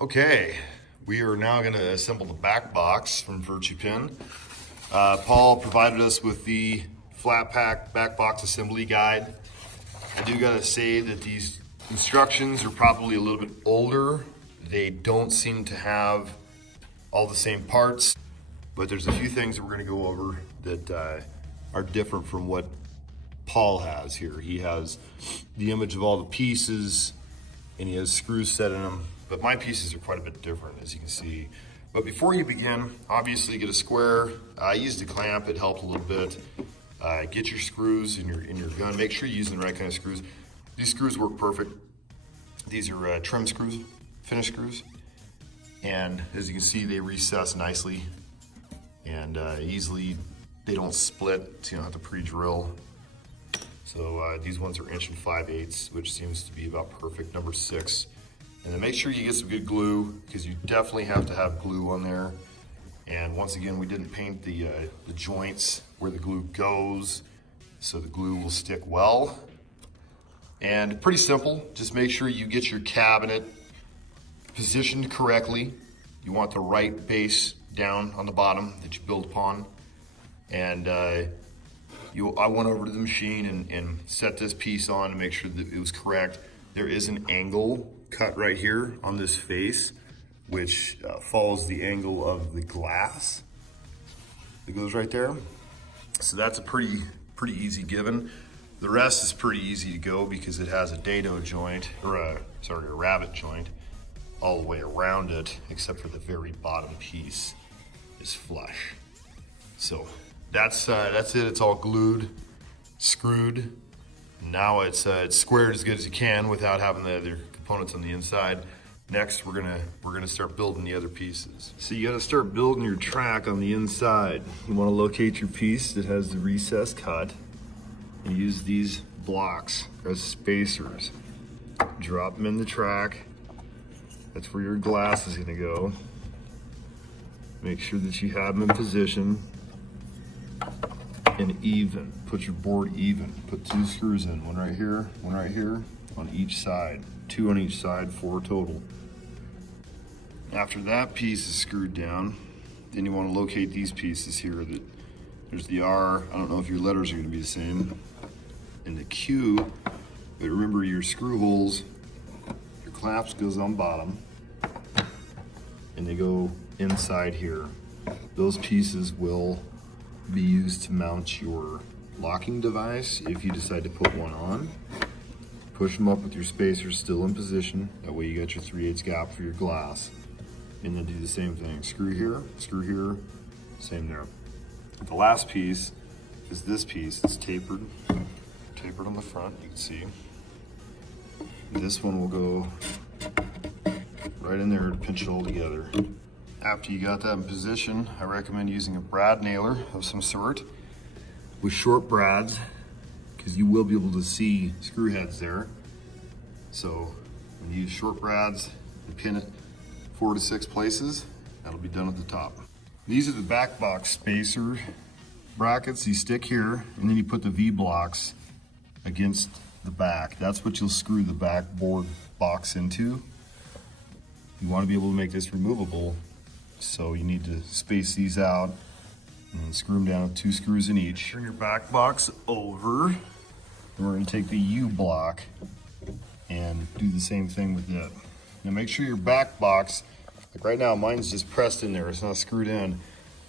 Okay, we are now going to assemble the back box from VirtuPin. Paul provided us with the flat pack back box assembly guide. I do got to say that these instructions are probably a little bit older. They don't seem to have all the same parts, but there's a few things that we're going to go over that are different from what Paul has here. He has the image of all the pieces and he has screws set in them, but my pieces are quite a bit different, as you can see. But before you begin, obviously get a square. I used a clamp, it helped a little bit. Get your screws in your gun. Make sure you're using the right kind of screws. These screws work perfect. These are trim screws, finish screws. And as you can see, they recess nicely and easily. They don't split, so you don't have to pre-drill. So these ones are 1 5/8, which seems to be about perfect, number 6. And then make sure you get some good glue, because you definitely have to have glue on there. And once again, we didn't paint the joints where the glue goes, so the glue will stick well. And pretty simple, just make sure you get your cabinet positioned correctly. You want the right base down on the bottom that you build upon. And I went over to the machine and set this piece on to make sure that it was correct. There is an angle cut right here on this face, which follows the angle of the glass that goes right there. So that's a pretty easy given. The rest is pretty easy to go because it has a dado joint, or a rabbit joint, all the way around it, except for the very bottom piece is flush. So that's it. It's all glued, screwed. Now it's squared as good as you can without having the other components on the inside. Next, we're gonna start building the other pieces. So you gotta start building your track on the inside. You wanna locate your piece that has the recess cut and use these blocks as spacers. Drop them in the track. That's where your glass is gonna go. Make sure that you have them in position and even. Put your board even. Put 2 screws in, one right here, on each side. 2 on each side, 4 total. After that piece is screwed down, then you want to locate these pieces here. There's the R, I don't know if your letters are going to be the same, and the Q, but remember your screw holes, your clamps goes on bottom, and they go inside here. Those pieces will be used to mount your locking device if you decide to put one on. Push them up with your spacers still in position. That way you got your 3/8 gap for your glass. And then do the same thing. Screw here, same there. The last piece is this piece. It's tapered on the front, you can see. This one will go right in there to pinch it all together. After you got that in position, I recommend using a brad nailer of some sort with short brads, because you will be able to see screw heads there. So when you use short brads and pin it 4 to 6 places, that'll be done at the top. These are the back box spacer brackets. You stick here and then you put the V blocks against the back. That's what you'll screw the back board box into. You want to be able to make this removable, so you need to space these out and screw them down with 2 screws in each. Turn your back box over, and we're going to take the U block and do the same thing with it. Now make sure your back box, like right now mine's just pressed in there, it's not screwed in.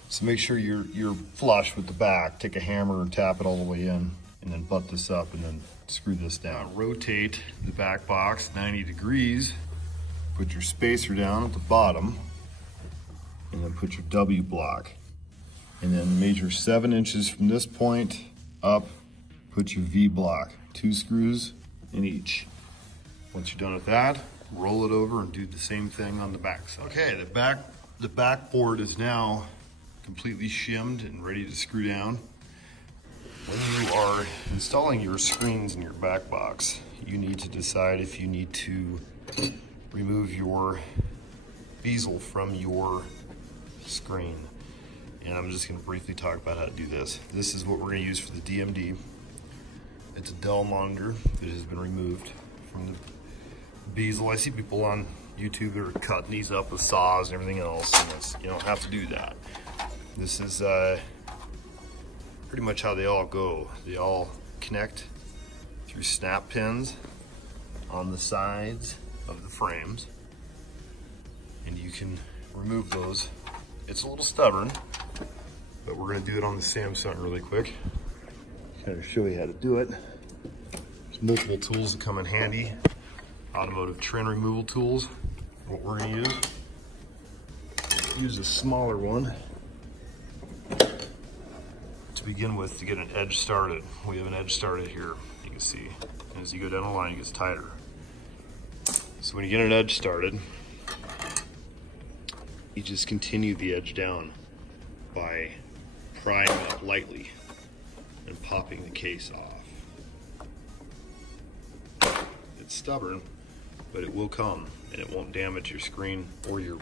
So make sure you're flush with the back. Take a hammer and tap it all the way in, and then butt this up and then screw this down. Now rotate the back box 90 degrees. Put your spacer down at the bottom, and then put your W block. And then measure 7 inches from this point up, put your V block, 2 screws in each. Once you're done with that, roll it over and do the same thing on the back side. Okay, the back board is now completely shimmed and ready to screw down. When you are installing your screens in your back box, you need to decide if you need to remove your bezel from your screen. And I'm just going to briefly talk about how to do this. This is what we're going to use for the DMD. It's a Dell monitor that has been removed from the bezel. I see people on YouTuber cutting these up with saws and everything else, and you don't have to do that. This is pretty much how they all go. They all connect through snap pins on the sides of the frames, and you can remove those. It's a little stubborn, but we're going to do it on the Samsung really quick. Kind of show you how to do it. There's multiple tools that come in handy. Automotive trim removal tools. What we're going to use a smaller one to begin with to get an edge started. We have an edge started here, you can see. And as you go down the line, it gets tighter. So when you get an edge started, you just continue the edge down by prying up lightly and popping the case off. It's stubborn, but it will come, and it won't damage your screen or your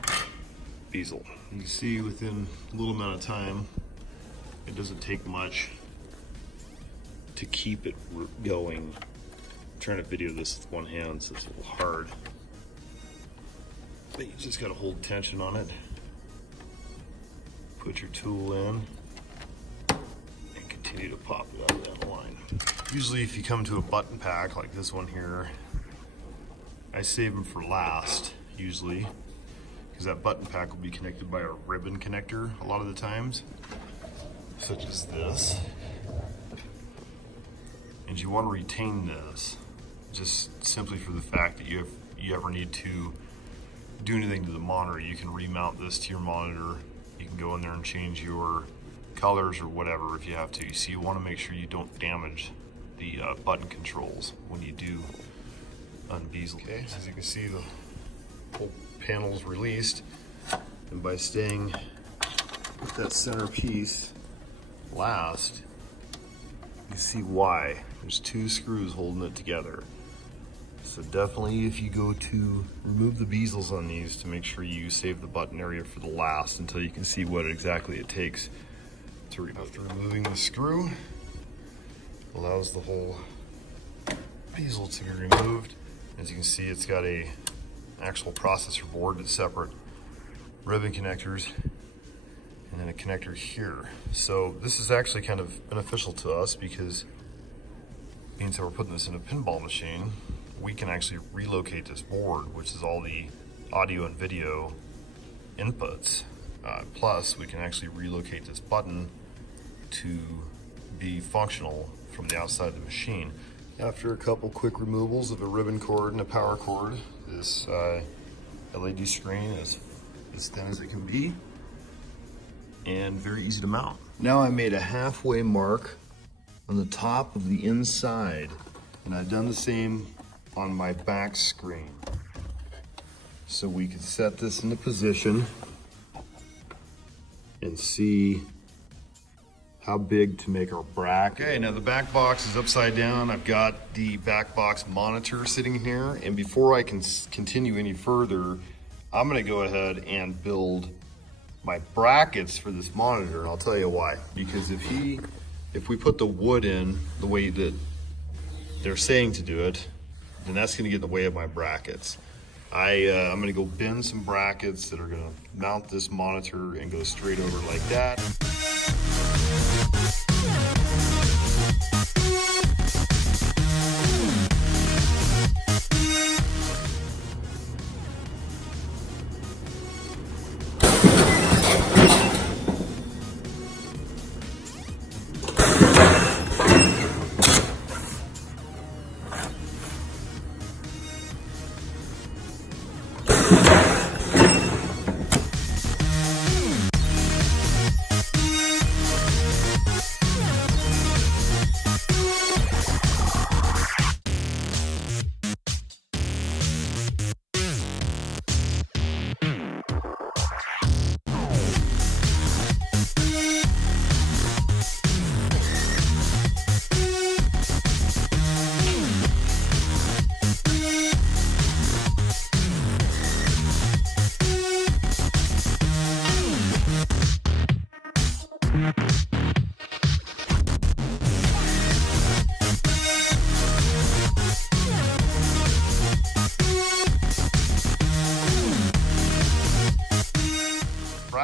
bezel. You can see within a little amount of time, it doesn't take much to keep it going. I'm trying to video this with one hand, so it's a little hard. But you just gotta hold tension on it. Put your tool in and continue to pop it out down the line. Usually if you come to a button pack like this one here, I save them for last, usually, because that button pack will be connected by a ribbon connector a lot of the times, such as this. And you want to retain this, just simply for the fact that you ever need to do anything to the monitor, you can remount this to your monitor. You can go in there and change your colors or whatever if you have to. So you want to make sure you don't damage the button controls when you do unbezel. Okay, so as you can see, the whole panel is released, and by staying with that center piece last, you see why. There's two screws holding it together. So definitely, if you go to remove the bezels on these, to make sure you save the button area for the last until you can see what exactly it takes to remove. After removing the screw, allows the whole bezel to be removed. As you can see, it's got a actual processor board that's separate, ribbon connectors, and then a connector here. So this is actually kind of beneficial to us because means that we're putting this in a pinball machine, we can actually relocate this board, which is all the audio and video inputs. Plus, we can actually relocate this button to be functional from the outside of the machine. After a couple quick removals of a ribbon cord and a power cord, this LED screen is as thin as it can be and very easy to mount. Now I made a halfway mark on the top of the inside, and I've done the same on my back screen. So we can set this into position and see how big to make our bracket. Okay, now the back box is upside down. I've got the back box monitor sitting here, and before I can continue any further, I'm gonna go ahead and build my brackets for this monitor. I'll tell you why. Because if we put the wood in the way that they're saying to do it, then that's gonna get in the way of my brackets. I'm gonna go bend some brackets that are gonna mount this monitor and go straight over like that.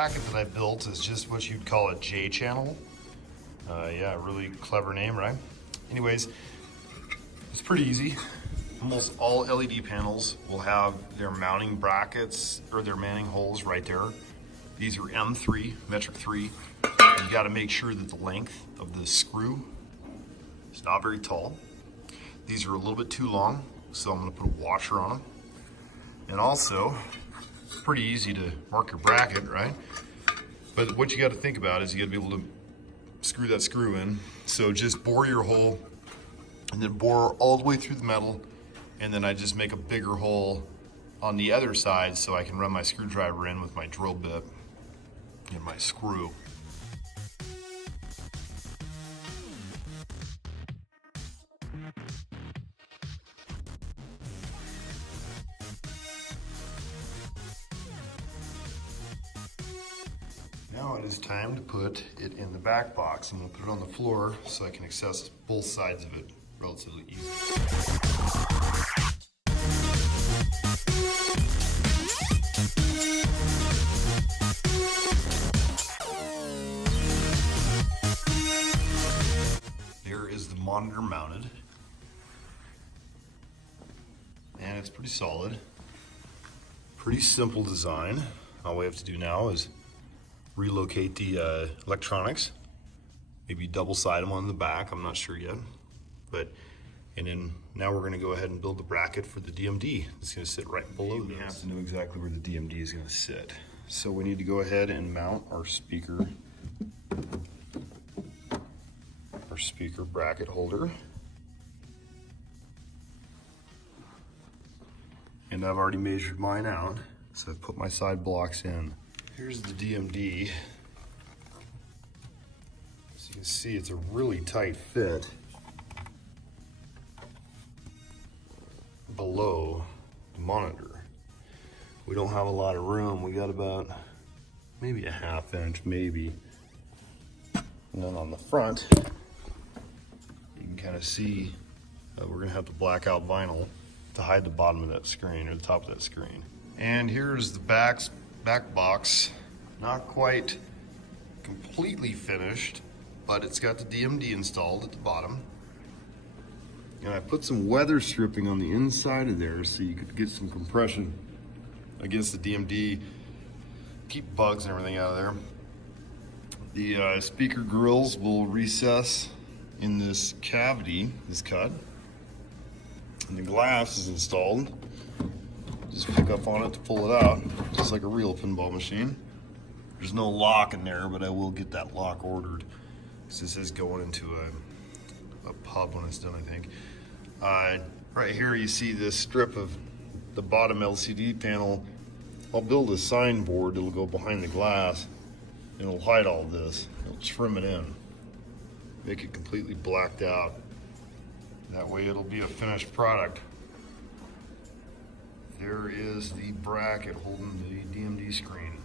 bracket that I built is just what you'd call a J channel. Yeah, really clever name, right? Anyways, it's pretty easy. Almost all LED panels will have their mounting brackets or their mounting holes right there. These are M3, metric 3. You got to make sure that the length of the screw is not very tall. These are a little bit too long, so I'm going to put a washer on them. And also, it's pretty easy to mark your bracket, right? But what you got to think about is you got to be able to screw that screw in. So just bore your hole and then bore all the way through the metal, and then I just make a bigger hole on the other side so I can run my screwdriver in with my drill bit and my screw. Now it is time to put it in the back box. I'm going to put it on the floor so I can access both sides of it relatively easily. There is the monitor mounted, and it's pretty solid. Pretty simple design. All we have to do now is relocate the electronics, maybe double side them on the back, I'm not sure yet. And then now we're gonna go ahead and build the bracket for the DMD. It's gonna sit right below this. We have to know exactly where the DMD is gonna sit. So we need to go ahead and mount our speaker bracket holder. And I've already measured mine out, so I've put my side blocks in. Here's the DMD. As you can see, it's a really tight fit below the monitor. We don't have a lot of room. We got about maybe a ½ inch, maybe. And then on the front, you can kind of see we're gonna have to black out vinyl to hide the bottom of that screen or the top of that screen. And here's the back box, not quite completely finished, but it's got the DMD installed at the bottom. And I put some weather stripping on the inside of there so you could get some compression against the DMD, keep bugs and everything out of there. The speaker grills will recess in this cavity, this cut, and the glass is installed. Just pick up on it to pull it out, just like a real pinball machine. There's no lock in there, but I will get that lock ordered, because this is going into a pub when it's done, I think. Right here you see this strip of the bottom LCD panel. I'll build a sign board that'll go behind the glass, and it'll hide all of this. It'll trim it in, make it completely blacked out. That way it'll be a finished product. There is the bracket holding the DMD screen.